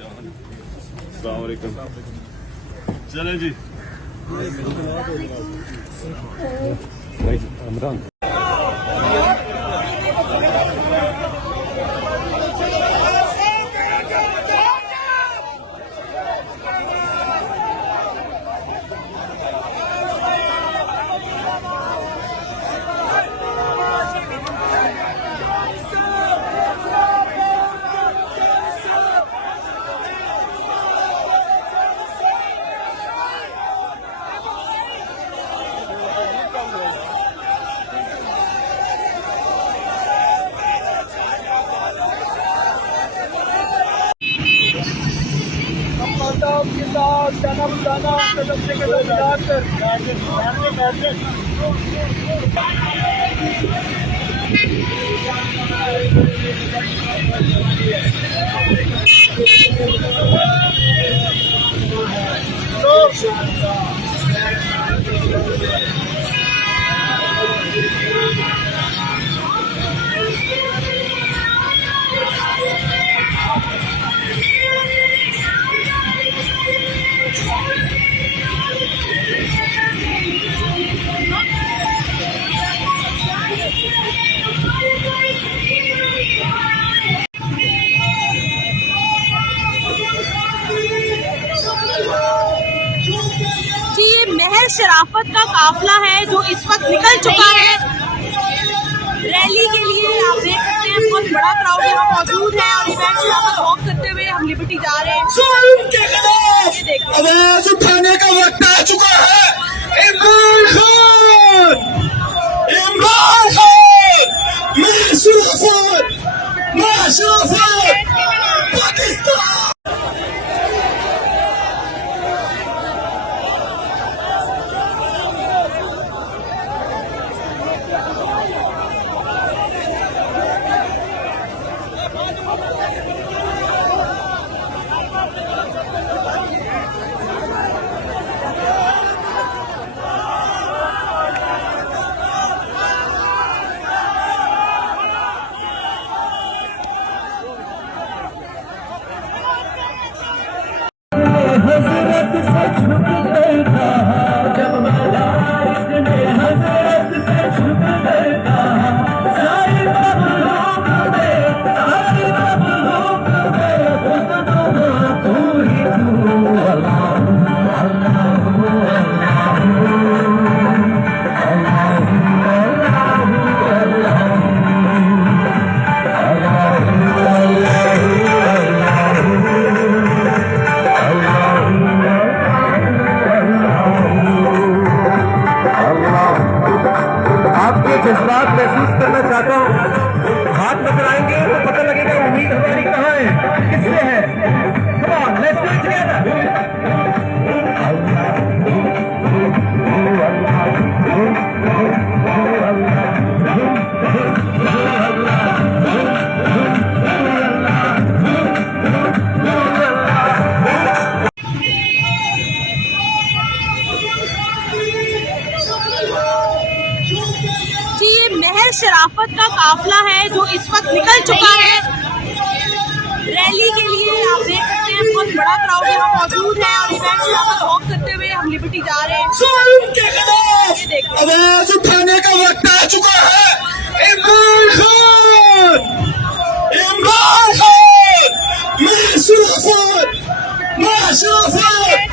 अस्सलाम वालेकुम। चलें जी इमरान। जन्म दाना कदम से कदम मिलाकर शराफत का काफिला है जो इस वक्त निकल चुका है रैली के लिए। आप देख सकते हैं बहुत बड़ा क्राउड यहाँ मौजूद है और इवेंट शराफत वॉक करते हुए हम लिबर्टी जा रहे हैं। आवाज उठाने का वक्त आ चुका है। इमरान खान, इमरान खान, मैं शराफत पाकिस्तान। जज्बात महसूस करना चाहता हूँ। हाथ पकड़ाएंगे तो पता लगेगा उम्मीद हमारी कहाँ है, किससे है। Come on, let's do it together. शराफत का काफिला है जो इस वक्त निकल चुका है रैली के लिए। आप देख सकते हैं बहुत बड़ा क्राउड यहाँ मौजूद है और इवेंट शराफत वॉक करते हुए हम लिबर्टी जा रहे हैं। आवाज उठाने का वक्त आ चुका है। इमरान खान, इमरान खान, मैं शराफत